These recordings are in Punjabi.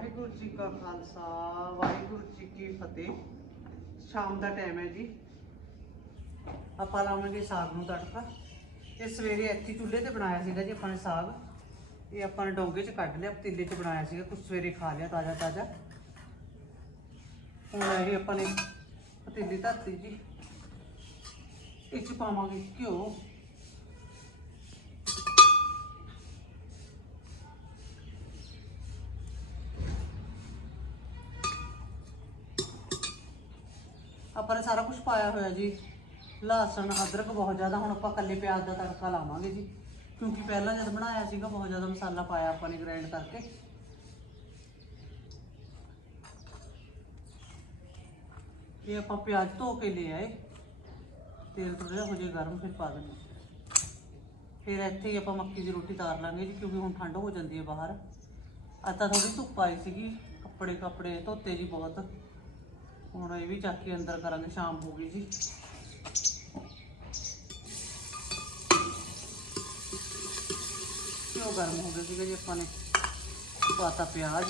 ਵਾਹਿਗੁਰੂ ਜੀ ਕਾ ਖਾਲਸਾ, ਵਾਹਿਗੁਰੂ ਜੀ ਕੀ ਫਤਿਹ। ਸ਼ਾਮ ਦਾ ਟਾਈਮ ਹੈ ਜੀ। ਆਪਾਂ ਲਾਵਾਂਗੇ ਸਾਗ ਨੂੰ ਤੜਕਾ। ਇਹ ਸਵੇਰੇ ਇੱਥੇ ਚੁੱਲ੍ਹੇ ਤੇ ਬਣਾਇਆ ਸੀਗਾ ਜੀ ਆਪਾਂ ਨੇ ਸਾਗ। ਇਹ ਆਪਾਂ ਨੇ ਡੋਂਗੇ 'ਚ ਕੱਢ ਲਿਆ, ਪਤੀਲੇ 'ਚ ਬਣਾਇਆ ਸੀਗਾ ਕੁਝ ਸਵੇਰੇ ਖਾ ਲਿਆ ਤਾਜ਼ਾ ਤਾਜ਼ਾ। ਹੁਣ ਇਹ ਆਪਾਂ ਨੇ ਪਤੀਲੀ ਧਰਤੀ ਜੀ। ਇਹ 'ਚ ਪਾਵਾਂਗੇ ਘਿਓ। ਆਪਾਂ ਨੇ ਸਾਰਾ ਕੁਝ ਪਾਇਆ ਹੋਇਆ ਜੀ। ਲਹਸਨ ਅਦਰਕ ਬਹੁਤ ਜ਼ਿਆਦਾ, ਹੁਣ ਆਪਾਂ ਕੱਲੇ ਪਿਆਜ਼ ਦਾ ਤੜਕਾ ਲਾਵਾਂਗੇ ਜੀ। ਕਿਉਂਕਿ ਪਹਿਲਾਂ ਜਦ ਬਣਾਇਆ ਸੀਗਾ, ਬਹੁਤ ਜ਼ਿਆਦਾ ਮਸਾਲਾ ਪਾਇਆ ਆਪਾਂ ਨੇ ਗ੍ਰਾਈਂਡ ਕਰਕੇ। ਇਹ ਆਪਾਂ ਪਿਆਜ਼ ਧੋ ਕੇ ਲੈ ਆਏ। ਤੇਲ ਥੋੜਾ ਜਿਹਾ ਹੋ ਜਾਏ ਗਰਮ ਫਿਰ ਪਾ ਦਿੰਦੇ ਫਿਰ ਇੱਥੇ ਹੀ ਆਪਾਂ ਮੱਕੀ ਦੀ ਰੋਟੀ ਤਾਰ ਲਾਂਗੇ ਜੀ, ਕਿਉਂਕਿ ਹੁਣ ਠੰਡ ਹੋ ਜਾਂਦੀ ਹੈ ਬਾਹਰ। ਅੱਜ ਤਾਂ ਥੋੜੀ ਧੁੱਪ ਆਈ ਸੀਗੀ ਕੱਪੜੇ ਕੱਪੜੇ ਧੋਤੇ ਜੀ ਬਹੁਤ। ਹੁਣ ਇਹ ਵੀ ਚੱਕ ਕੇ ਅੰਦਰ ਕਰਾਂਗੇ, ਸ਼ਾਮ ਹੋ ਗਈ ਜੀ। ਘਿਓ ਗਰਮ ਹੋ ਗਿਆ ਸੀਗਾ ਜੀ ਆਪਾਂ ਨੇ? ਪਾਤਾ ਪਿਆਜ਼।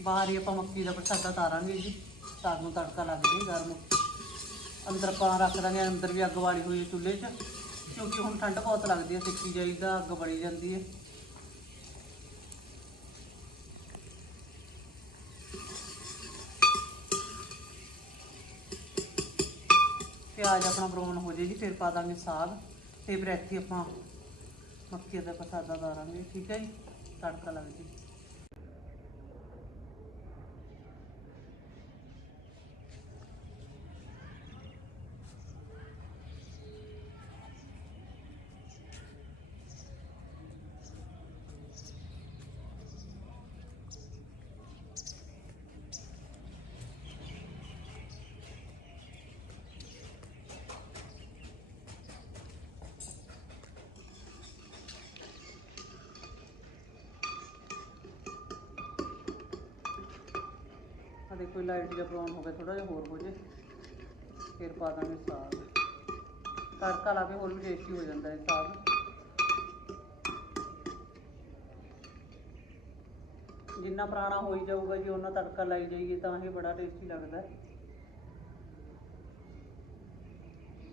ਬਾਹਰ ਹੀ ਆਪਾਂ ਮੱਕੀ ਦਾ ਪ੍ਰਸ਼ਾਦਾ ਤਾਰਾਂਗੇ ਜੀ। ਸਾਗ ਨੂੰ ਤੜਕਾ ਲੱਗ ਜੇ ਗਰਮ। ਅੰਦਰ ਆਪਾਂ ਰੱਖ ਦਾਂਗੇ ਅੰਦਰ ਵੀ ਅੱਗ ਵਾਲੀ ਹੋਈ ਹੈ ਚੁੱਲ੍ਹੇ 'ਚ, ਕਿਉਂਕਿ ਹੁਣ ਠੰਡ ਬਹੁਤ ਲੱਗਦੀ ਹੈ ਸਿੱਕੀ ਜਾਈਦਾ ਅੱਗ ਬੜੀ ਜਾਂਦੀ ਹੈ। ਪਿਆਜ਼ ਆਪਣਾ ਬਰਾਊਨ ਹੋ ਜੇ ਜੀ ਫਿਰ ਪਾ ਦਾਂਗੇ ਸਾਗ ਤੇ ਫਿਰ ਇੱਥੇ ਆਪਾਂ ਮੱਕੀ ਦਾ ਪ੍ਰਸਾਦਾ ਦਾਰਾਂਗੇ, ਠੀਕ ਹੈ ਜੀ? ਤੜਕਾ ਲੱਗ ਜੀ ਕੋਈ ਲਾਈਟ ਜਿਹਾ ਬਰਾਊਨ ਹੋਵੇ ਗਿਆ ਥੋੜਾ ਜਿਹਾ ਹੋਰ ਹੋ ਜੇ, ਫਿਰ ਪਾ ਦਾਂਗੇ ਸਾਗ। ਤੜਕਾ ਲਾ ਕੇ ਹੋਰ ਵੀ ਟੇਸਟੀ ਹੋ ਜਾਂਦਾ ਹੈ ਸਾਗ। ਜਿੰਨਾ ਪੁਰਾਣਾ ਹੋਈ ਜਾਊਗਾ ਜੀ ਉਹਨਾਂ ਤੜਕਾ ਲਾਈ ਜਾਈਏ, ਤਾਂ ਇਹ ਬੜਾ ਟੇਸਟੀ ਲੱਗਦਾ। ਹੈ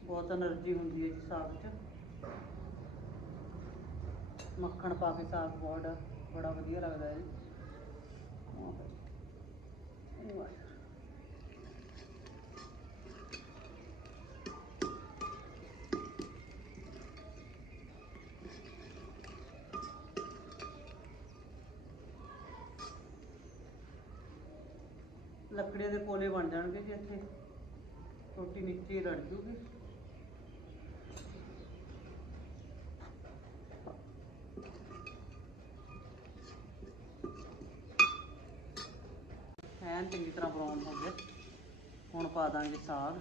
ਬਹੁਤ એનર્ਜੀ ਹੁੰਦੀ ਹੈ ਜੀ ਸਾਗ 'ਚ। ਮੱਖਣ ਪਾ ਕੇ ਸਾਗ, ਬਹੁਤ ਬੜਾ ਵਧੀਆ ਲੱਗਦਾ ਹੈ ਜੀ। ਇਹ ਦੇ ਕੋਲੇ ਬਣ ਜਾਣਗੇ ਜੀ ਇੱਥੇ। ਰੋਟੀ ਨੀਚੇ ਹੀ ਰੜ ਜੂਗੀ। ਐਨ ਚੰਗੀ ਤਰ੍ਹਾਂ ਬਰਾਊਨ ਹੋ ਗਿਆ ਹੁਣ ਪਾ ਦਾਂਗੇ ਸਾਗ।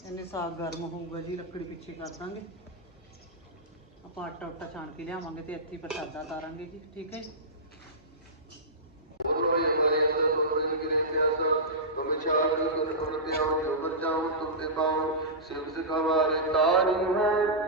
ਇਹਨੇ ਸਾਗ ਗਰਮ ਹੋਊਗਾ ਜੀ, ਲੱਕੜੀ ਪਿੱਛੇ ਕਰ ਦਾਂਗੇ। ਆਪਾਂ ਆਟਾ ਉਟਾ ਛਾਣ ਕੇ ਲਿਆਵਾਂਗੇ ਤੇ ਇੱਥੇ ਹੀ ਪ੍ਰਸ਼ਾਦਾ ਤਾਰਾਂਗੇ ਜੀ, ਠੀਕ ਹੈ ਸਿਵ ਸਿਖਾਵਾਰੇ ਤਾਰੀ ਹੈ।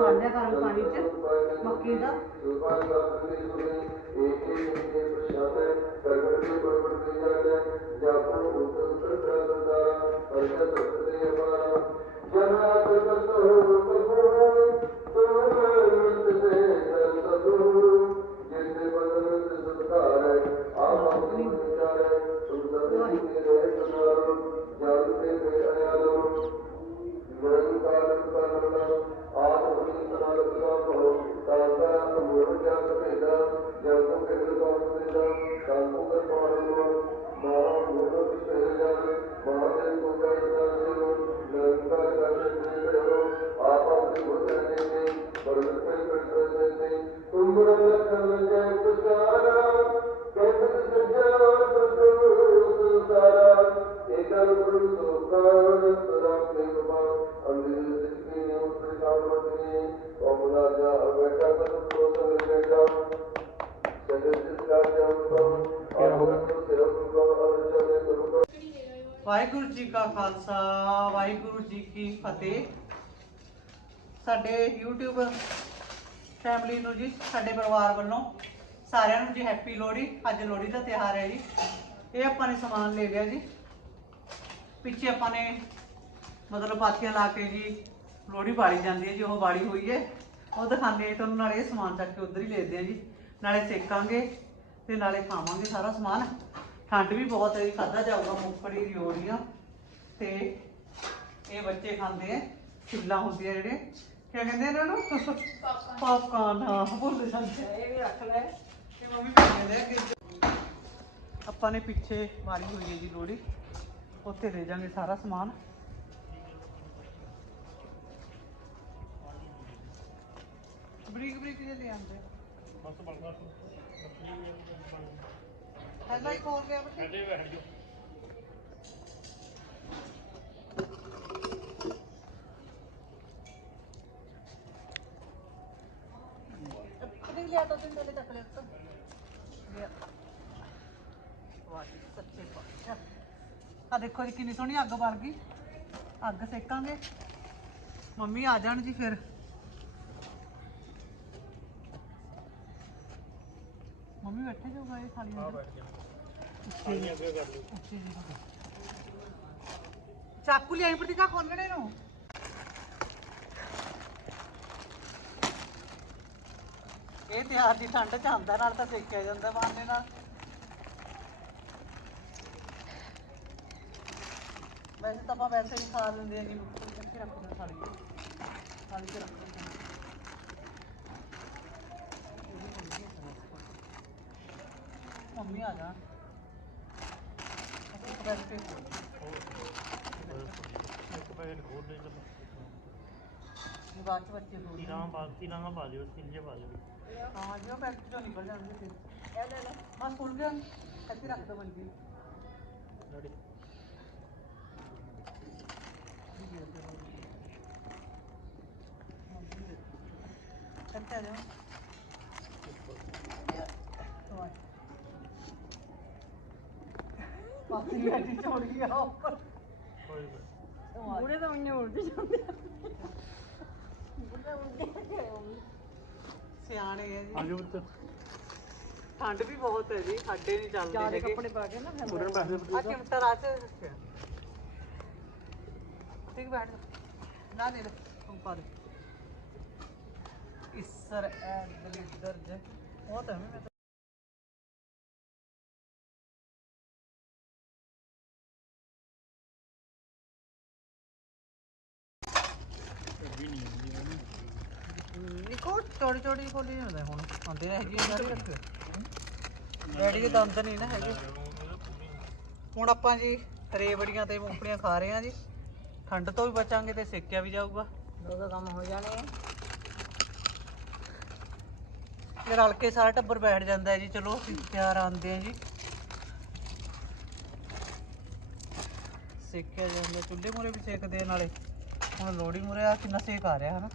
ਇਹ ਆਪਾਂ ਆਟਾ ਮਲ ਲਿਆ ਗਰਮ ਪਾਣੀ 'ਚ ਮੱਕੀ ਦਾ। Well, ਵਾਹਿਗੁਰੂ ਜੀ ਕਾ ਖਾਲਸਾ, ਵਾਹਿਗੁਰੂ ਜੀ ਕੀ ਫਤਿਹ। ਸਾਡੇ YouTube ਫੈਮਿਲੀ ਨੂੰ ਜੀ, ਸਾਡੇ ਪਰਿਵਾਰ ਵੱਲੋਂ ਸਾਰਿਆਂ ਨੂੰ ਜੀ ਹੈਪੀ ਲੋਹੜੀ। ਅੱਜ ਲੋਹੜੀ ਦਾ ਤਿਉਹਾਰ ਹੈ ਜੀ। ਇਹ ਆਪਾਂ ਨੇ ਸਮਾਨ ਲੈ ਲਿਆ ਜੀ। ਪਿੱਛੇ ਆਪਾਂ ਨੇ ਮਤਲਬ ਪਾਥੀਆਂ ਲਾ ਕੇ ਜੀ, ਲੋਹੜੀ ਬਾਲੀ ਜਾਂਦੀ ਹੈ ਜੀ, ਉਹ ਬਾਲੀ ਹੋਈ ਹੈ। ਉਹ ਦਿਖਾਉਂਦੇ ਤੁਹਾਨੂੰ, ਨਾਲੇ ਇਹ ਸਮਾਨ ਚੱਕ ਕੇ ਉਧਰ ਹੀ ਲੈਦੇ ਆ ਜੀ। ਨਾਲੇ ਸੇਕਾਂਗੇ ਤੇ ਨਾਲੇ ਖਾਵਾਂਗੇ ਸਾਰਾ ਸਮਾਨ। ਠੰਡ ਵੀ ਬਹੁਤ ਹੈ ਖਾਧਾ ਜਾਊਗਾ ਮੂੰਗਫਲੀ ਰਿਓੜੀਆਂ ਤੇ ਇਹ ਬੱਚੇ ਖਾਂਦੇ ਆ ਛਿੱਲਾ ਹੁੰਦੀਆਂ ਜਿਹੜੇ ਕੀ ਕਹਿੰਦੇ ਇਹਨਾਂ ਨੂੰ? ਪਾਪਕਾਰਨ ਹਾਂ ਭੁੱਲ ਜਾਂਦੇ ਆ। ਇਹ ਵੀ ਰੱਖ ਲੈ। ਤੇ ਮੰਮੀ ਕਹਿੰਦੇ ਆ ਕਿ ਆਪਾਂ ਨੇ ਪਿੱਛੇ ਵਾਰੀ ਹੋਈ ਹੈ ਜੀ ਲੋੜੀ ਉੱਥੇ ਲੈ ਜਾਾਂਗੇ ਸਾਰਾ ਸਮਾਨ। ਬਰੀਕ ਬਰੀਕ ਜਿਹੇ ਲੈ ਆਂਦੇ ਪਹਿਲਾਂ ਹੀ ਖੋਲ ਗਿਆ ਬੱਚੇ। ਕਿਹਦੇ ਲਿਆ ਤਾਂ ਦਿਨ ਦੇ ਤੱਕ ਲਿਆ ਤਾਂ। ਲਿਆ। ਵਾਹ ਜੀ, ਸੱਚੇ ਪਾਤਸ਼ਾਹ। ਆ ਦੇਖੋ ਜੀ ਕਿੰਨੀ ਸੋਹਣੀ ਅੱਗ ਬਲ ਗਈ। ਅੱਗ ਸੇਕਾਂਗੇ। ਮੰਮੀ ਆ ਜਾਣ ਜੀ ਫਿਰ ਮੰਮੀ ਬੈਠੇ ਜੋ ਗਏ ਖਾਲੀ ਅੰਦਰ ਉੱਚੇ ਜੀ। ਉੱਚੇ ਜੀ। ਚਾਕੂ ਲਿਆਈ ਪ੍ਰਤੀਕਾ ਖੋਲਣੇ ਨੂੰ ਇਹ ਤਿਉਹਾਰ ਦੀ ਠੰਡ ਚ ਆਉਂਦਾ ਨਾਲ ਤਾਂ ਸੇਕਿਆ ਜਾਂਦਾ ਨਾਲ। ਵੈਸੇ ਤਾਂ ਆਪਾਂ ਵੈਸੇ ਹੀ ਖਾ ਲੈਂਦੇ ਆ ਜੀ ਇੱਥੇ ਰੱਖ ਦਿੰਦੇ ਥਾਲੀ ਚ ਥਾਲੀ ਚ ਰੱਖ ਦਿੰਦੇ ਮੰਮੀ ਆ ਜਾ। ਅਸੀਂ ਬੈਠ ਕੇ ਬਾਅਦ ਚ ਬੱਚੇ ਹੋ ਹਾਂ ਜੋ ਬੈਗ ਚੋਂ ਨਿਕਲ ਜਾਂਦੇ ਫਿਰ। ਇਹ ਲੈ ਲੈ। ਬਸ ਖੁੱਲ ਗਿਆ ਇੱਥੇ ਰੱਖ ਦੋ ਬੰਦੀ। ਇੱਥੇ ਆ ਜਾਓ। ਪਾਸੀ ਬੈਠੀ ਛੋੜ ਗਿਆ ਉੱਪਰ। ਬੁੜੇ ਤਾਂ ਉਹਨੇ ਉਲਟ ਜਾਂਦੇ ਸਿਆਣੇ ਹੈ ਜੀ। ਠੰਡ ਵੀ ਬਹੁਤ ਹੈ ਜੀ ਸਾਡੇ ਨਹੀਂ ਚੱਲਦੇ ਜ਼ਿਆਦਾ ਹੈਗੇ। ਕੱਪੜੇ ਪਾ ਕੇ ਨਾ ਫਿਰ ਆ ਚਿਮਟਾ ਰਾਤ ਰੱਖਿਆ? ਠੀਕ ਬੈਠ ਜਾ। ਨਾ ਦੇ ਲੈ ਤੂੰ ਪਾ ਦੇ। ਇਸਰ ਐ ਦਲਿਦਰ ਜ। ਉਹ ਤਾਂ ਮੈਂ ਨਿਕੋ ਚੋੜੀ ਚੋੜੀ ਖੋਲੀ ਹੁੰਦਾ ਹੁਣ ਆਉਂਦੇ ਹੈਗੇ ਆ ਸਾਰੇ ਰੱਖੇ ਡੈਡੀ ਦੇ ਦੰਦ ਨਹੀਂ ਨਾ ਹੈਗੇ। ਹੁਣ ਆਪਾਂ ਜੀ ਰੇਵੜੀਆਂ ਤੇ ਮੂੰਗਫਲੀਆਂ ਖਾ ਰਹੇ ਹਾਂ ਜੀ। ਠੰਡ ਤੋਂ ਵੀ ਬਚਾਂਗੇ ਤੇ ਸੇਕਿਆ ਵੀ ਜਾਊਗਾ। ਦੋ ਦੋ ਕੰਮ ਹੋ ਜਾਣੇ ਇਹ ਰਲ ਕੇ ਸਾਰਾ ਟੱਬਰ ਬੈਠ ਜਾਂਦਾ ਹੈ ਜੀ ਚਲੋ ਅਸੀਂ ਤਿਆਰ ਆਉਂਦੇ ਆ ਜੀ। ਸੇਕਿਆ ਜਾਂਦਾ ਚੁੱਲ੍ਹੇ ਮੂਰੇ ਵੀ ਸੇਕਦੇ ਨਾਲੇ। ਹੁਣ ਲੋੜੀ ਮੂਰੇ ਆ ਕਿੰਨਾ ਸੇਕ ਆ ਰਿਹਾ ਹਨਾ?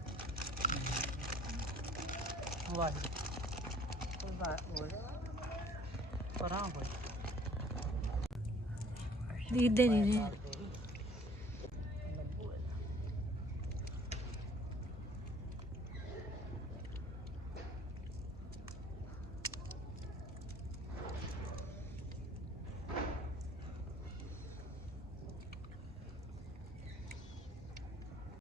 ਵਾਹ ਜੀ ਕੋਈ ਦੀਦੇ ਦੀਦੇ